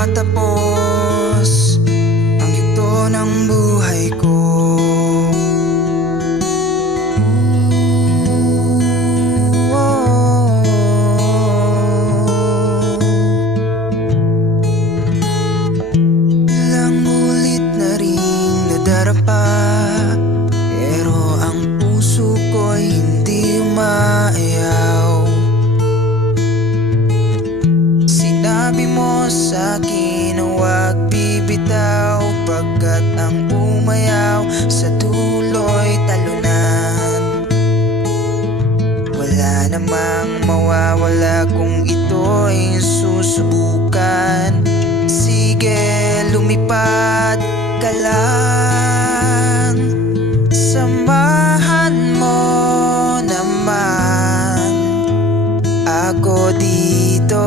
pa tapos ang yugto ng buhay ko. Ilang ulit na ring nadarapa, pero ang puso ko'y hindi umaayaw. Sinabi mo sa'kin na huwag bibitaw, pagkat ang umayaw sa dulo'y talunan. Wala namang mawawala kung ito'y susubukan. Sige, lumipad ka lang, samahan mo naman ako dito.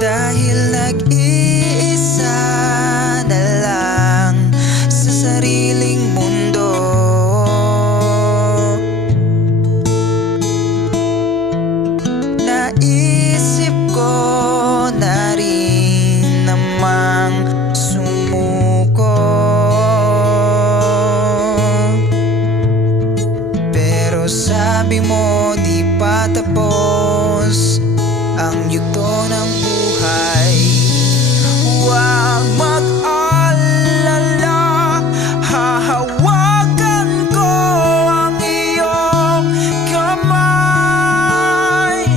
Dahil nag-iisa na lang sa sariling mundo, naisip ko na rin namang sumuko. Pero sabi mo di pa tapos ang yugto ng buhay. Huwag mag-alala, hahawakan ko ang iyong kamay.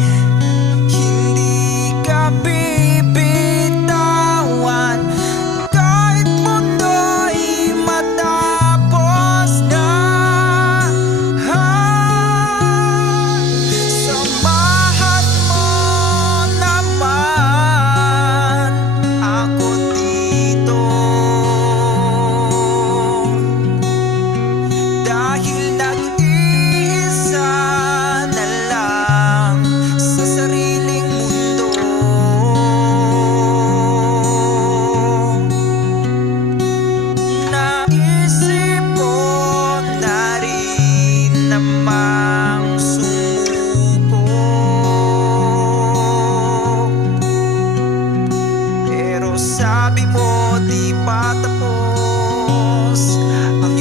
Hindi ka bibitawan kahit mundo'y matapos na. Samahan mo naman ako dito, dahil nag-iisa na lang sa sariling mundo. Naisip ko na rin namang sumuko, pero sabi mo di pa tapos ang